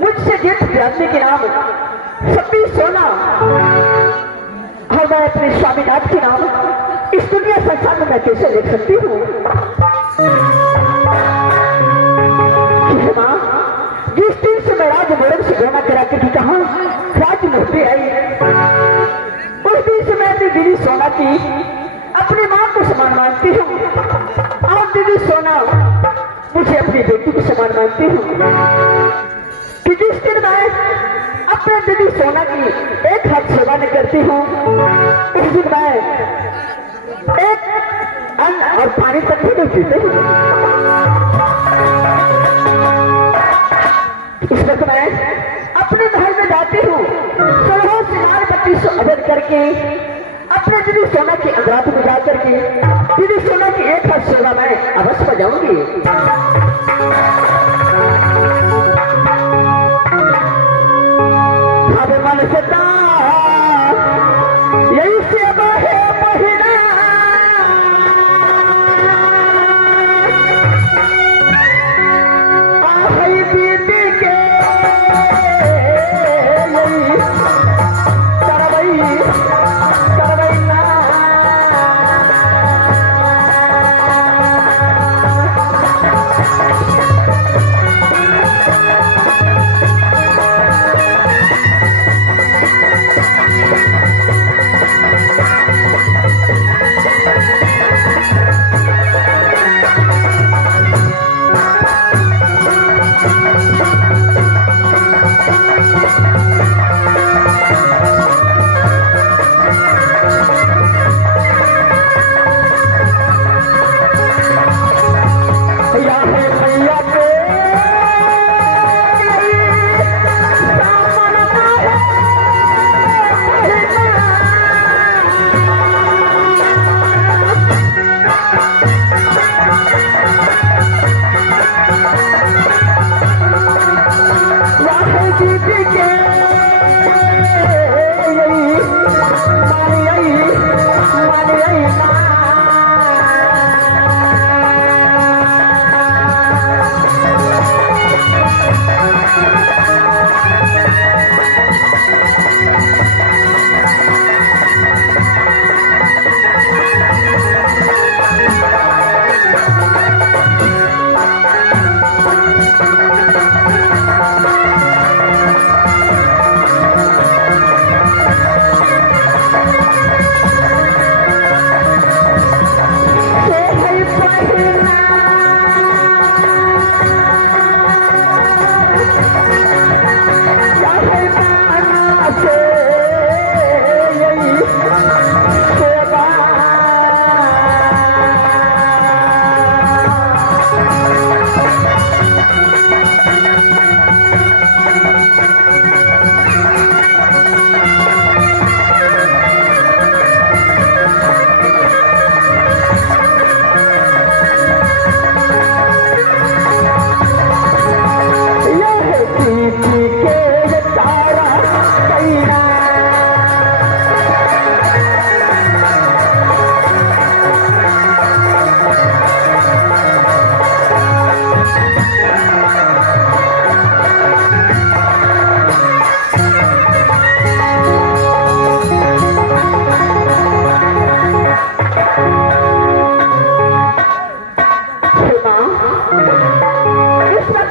मुझसे जेठ ब्राह्मणी के नाम सभी सोना और मैं अपने स्वामीनाथ के नाम इस दुनिया संसार में मैं कैसे देख सकती हूँ। जिस दिन से मैं राज मैडम से घोना करा के कहा राज मुहते आई, उस दिन से मैं अपनी दीदी सोना की अपनी माँ को समान मानती हूँ और दीदी सोना मुझे अपनी बेटी को समान मानती हूँ कि जिस दिन मैं अपने दीदी सोना की एक हाथ सेवा नहीं करती हूँ उस दिन मैं एक अन्न और पानी तक भी नहीं पीती हूँ। इस वक्त मैं अपने महल में जाती हूँ, सोलह सिंगार बत्ती से अदर करके अपने दीदी सोना की अंगरात में जा करके दीदी सोना की एक हाथ सेवा मैं अवश्य बजाऊंगी। अब मन सदा यही सेवा है महीना आई दीदी के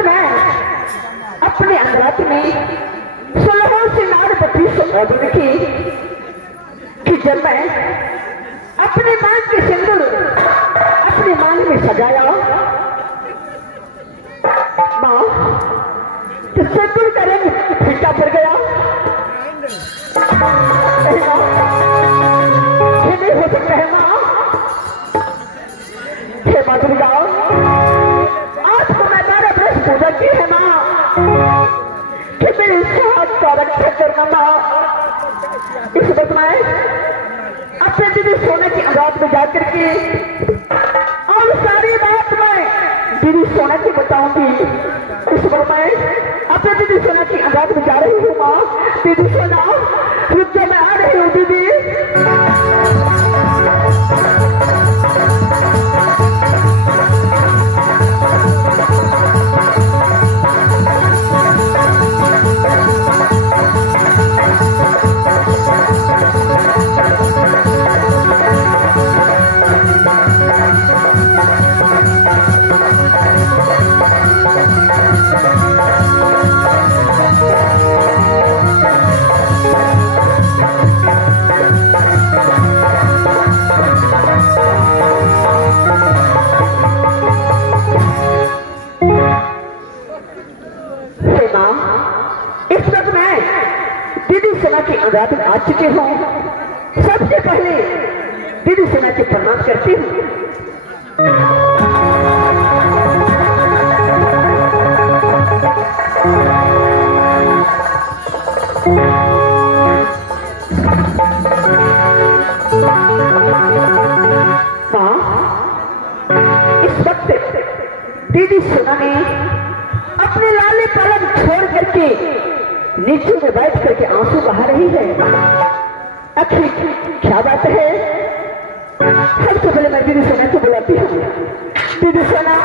वक्त मैं अपने अंगरात में 16 सिंगार 32 अर्जुन की कि जब मैं अपने मांग के सिंदूर अपनी मांग में सजाया, मां तो सिंदूर का रंग फीका पड़ गया। नहीं हो सकता है मां, हे मां दुर्गा, आज तो मैं 12 वर्ष पूजा की है मां कि मेरे साथ का रक्षा करना मां। इस वक्त मैं अपने दीदी सोने की अंगात में जाकर के और सारी बात मैं दीदी सोना की बताऊंगी। इस वक्त मैं अपने दीदी सोना की अंगात में जा रही हूँ माँ। दीदी सोना रुक जा, मैं आ रही हूँ दीदी। इस वक्त मैं दीदी सोना की अंगात में आ चुके हूँ। सबसे पहले दीदी सोना के प्रणाम करती हूँ। माँ, इस वक्त दीदी सोना ने अपने लाले पलंग छोड़ करके नीचे में बैठ करके आंसू बहा रही है। आखिर क्या बात है? सबसे पहले मैं दीदी सोना को बुलाती हूँ। दीदी सोना,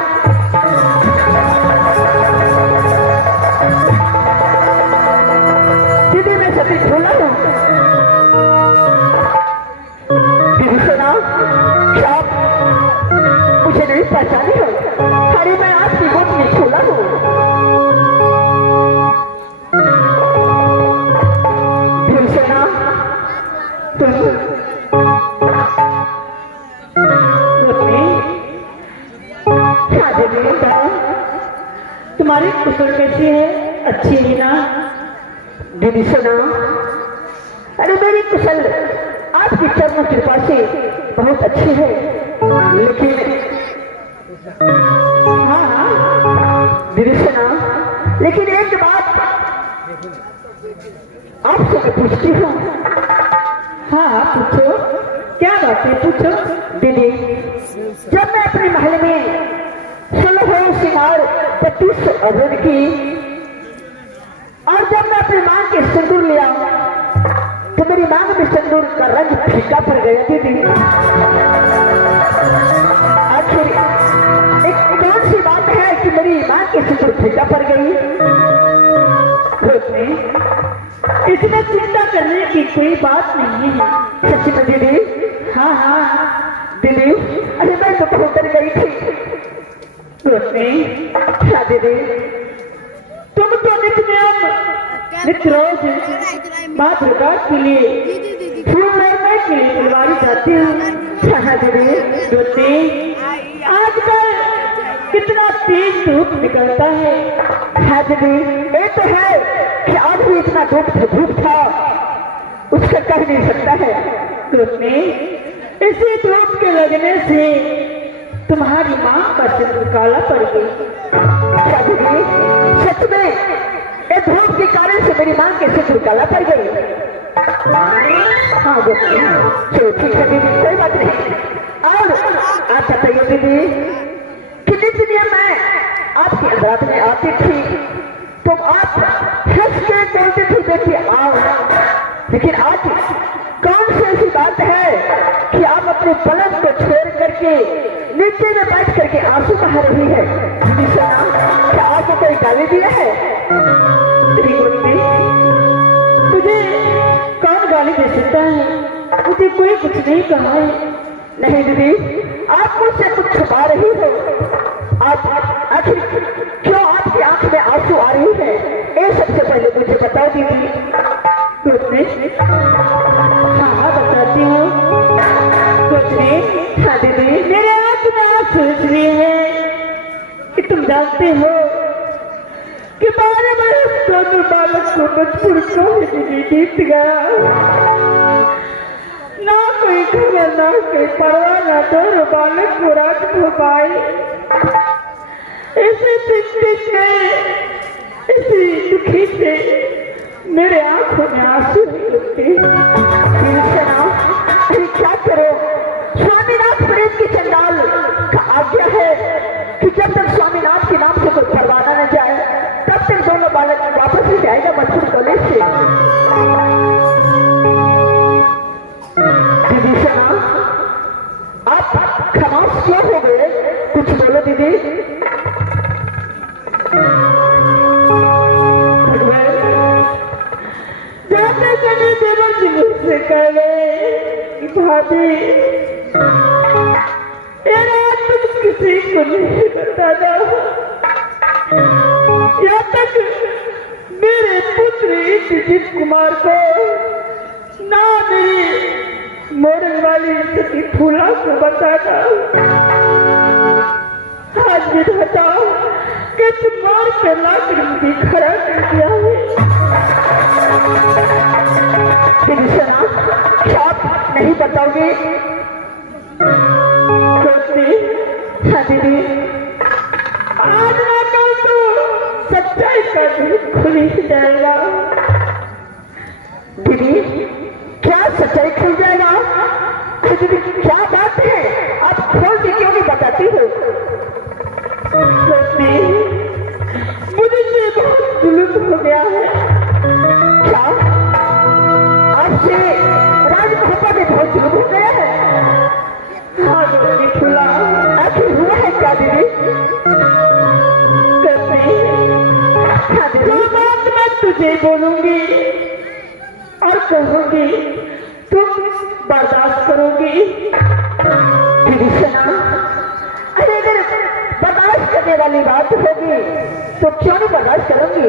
दीदी मैं सती भूला हूँ। दीदी सोना, क्या आप मुझे नहीं पहचानी हो? अरे मैं आपकी गोद में झूला हूँ। तुम्हारी कुशल कैसी है? अच्छी है ना? दीदी सोना, अरे मेरी कुशल आपकी चरण कृपा से बहुत अच्छी है, लेकिन हाँ दीदी सोना, लेकिन एक बात आपसे मैं पूछती हूँ। हाँ पूछो, क्या बात है? पूछो दीदी। जब मैं अपने महल में 16 सिंगार 32 अर्जुन की और जब मैं अपनी मांग के सिंदूर लिया तो मेरी मांग में सिंदूर का रंग फीका पड़ गया दीदी। आखिर एक कौन सी बात है कि मेरी मांग के सिंदूर फीका पड़ गई? इसमें चिंता करने की कोई बात नहीं है। सच्ची में दीदी? हाँ हाँ दीदी, अरे मैं तो बहुत डर गई थी। क्या दीदी? तुम तो नित्य रोज माँ दुर्गा के लिए फूल लेने के लिए फुलवारी जाती हूँ। हाँ दीदी। आजकल कितना तेज धूप निकलता है। हाँ दीदी, ये तो है कि आज भी इतना धूप था, उसका कह नहीं सकता है। इसी धूप के लगने से तुम्हारी माँ का सिंदूर काला पड़ गई। क्या दीदी? सच में ये धूप के कारण से मेरी माँ के सिंदूर काला पड़ गई? हाँ दीदी, चलो ठीक है दीदी, कोई बात नहीं। और आप बताइए दीदी, कितने दिन मैं आपकी अंदरात में आती थी तो आप हंस के बोलते थे देखिए आओ, लेकिन आज कौन सी ऐसी बात है कि आप अपने पलंग को छोड़ करके नीचे में बैठ करके आंसू बहा रही है? दीदी सोना, क्या आपको कोई गाली दिया है? तुझे कौन गाली दे सकता है? मुझे कोई कुछ नहीं कहा है। नहीं दीदी, आप मुझसे कुछ छुपा रही हो। आप आखिर क्यों आपकी दीदी? कुछ नहीं। हाँ बताती हूँ। कुछ नहीं। हाँ दीदी। मेरे आंख में आंसू इसलिए है कि तुम जानते हो कि 12 बरस दोनों बालक को बचपन को ही जीत गया। ना कोई खबर ना कोई परवाह, ना दोनों बालक को रात हो पाए। इसी चिंतित में, इसी दुखी से मेरे आंखों में आंसू नहीं रुकते। अरे क्या करो, स्वामीनाथ प्रेत की चंडाल का आज्ञा है कि जब तक स्वामीनाथ के नाम से कोई परवाना न जाए तब तक दोनों बालक वापस ही जाएगा मजबूर कॉलेज से। दीदी सुना, आप खामोश क्यों हो गए? कुछ बोलो दीदी। जाते समय देवर जी मुझसे कहे कि भाभी ये रात तुम किसी को नहीं बताना, यहाँ तक मेरे पुत्र इंद्रजीत कुमार को, ना मेरी मोड़न वाली सती फूला को बताना। आज विधाता कि तुम्हारे पे लाकर भी खड़ा कर दिया है। क्या आप नहीं बताओगे? हाँ दीदी। आज ना कल तो सच्चाई का दूध खुल ही जाएगा। दीदी क्या सच्चाई खुल जाएगा? दीदी क्या बात है, आप खोल के क्यों नहीं बताती हो? मुझे से बहुत जुलूम हो गया है। क्या आपसे राजमहपा में बहुत जुलूम हो गया है? हाँ लड़की फूला, आखिर हुआ है क्या दीदी? हाँ जो बात मैं तुझे बोलूंगी और कहूंगी तुम बर्दाश्त करोगी। दीदी सुना, अरे अगर बर्दाश्त करने वाली बात होगी तो क्यों नहीं बर्दाश्त करूंगी?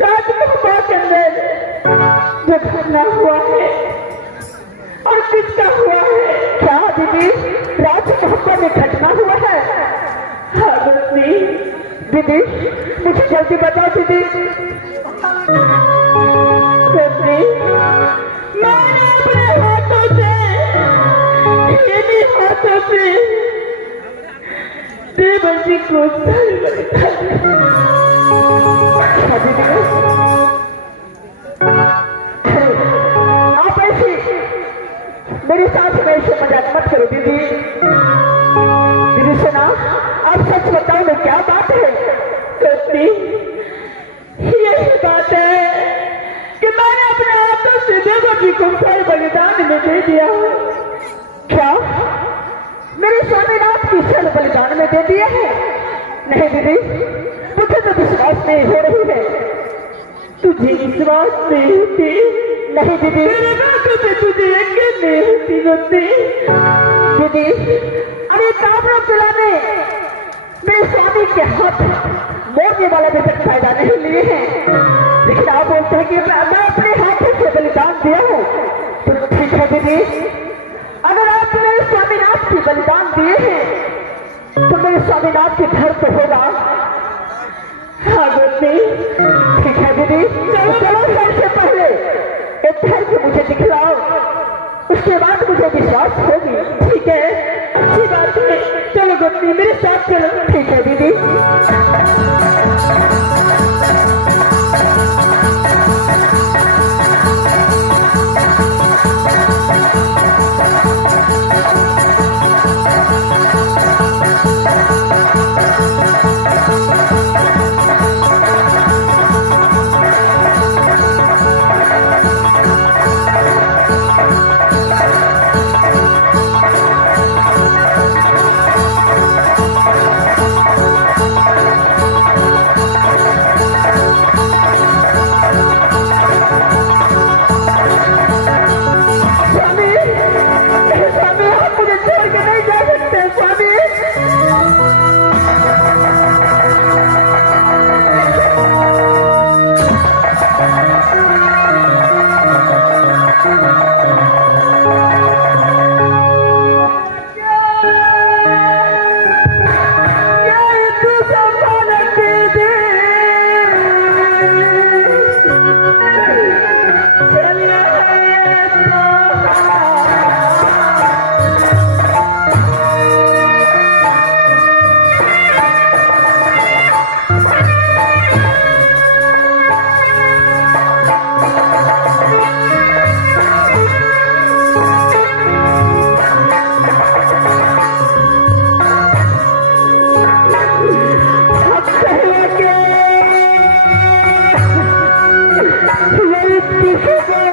राजमहल के अंदर जो घटना हुआ है और किसका हुआ है? क्या दीदी राजमहल में घटना हुआ है? हाँ गुरुजी, दीदी मुझे जल्दी बताओ दीदी। गुरुजी, मैंने अपने हाथों से, इन्हीं हाथों से देवर जी को अच्छा दीदी, आप ऐसी मेरे साथ में ऐसे मजाक मत करो दीदी। दीदी सुना, आप सच बताओ ना क्या बात है? गुरुजी, यही बात है कि मैंने अपने हाथों से देवर जी को बलिदान में दे दिया। क्या मेरे स्वामीनाथ की शरण बलिदान में दे दिया है? नहीं दीदी, मुझे तो विश्वास नहीं हो रही है। तुझे विश्वास नहीं होती? नहीं दीदी। मेरे बातों से तुझे यकीन नहीं होती गुरुजी। दीदी अरे काबरा किला में मेरे स्वामी के हाथ मोड़ने वाला भी तक फायदा नहीं लिए हैं, लेकिन आप बोलते हैं कि मैं अपने हाथों से बलिदान दिया हूँ। तो ठीक है दीदी, अगर आप मेरे स्वामीनाथ की बलिदान दिए हैं तो मेरे स्वामीनाथ के घर तो होगा। हाँ गुरुजी, ठीक है दीदी, चलो सबसे पहले एक घर को मुझे दिखलाओ, उसके बाद मुझे विश्वास होगी। ठीक है, अच्छी बात है। चलो गुरुजी, मेरे साथ चलो। ठीक है दीदी।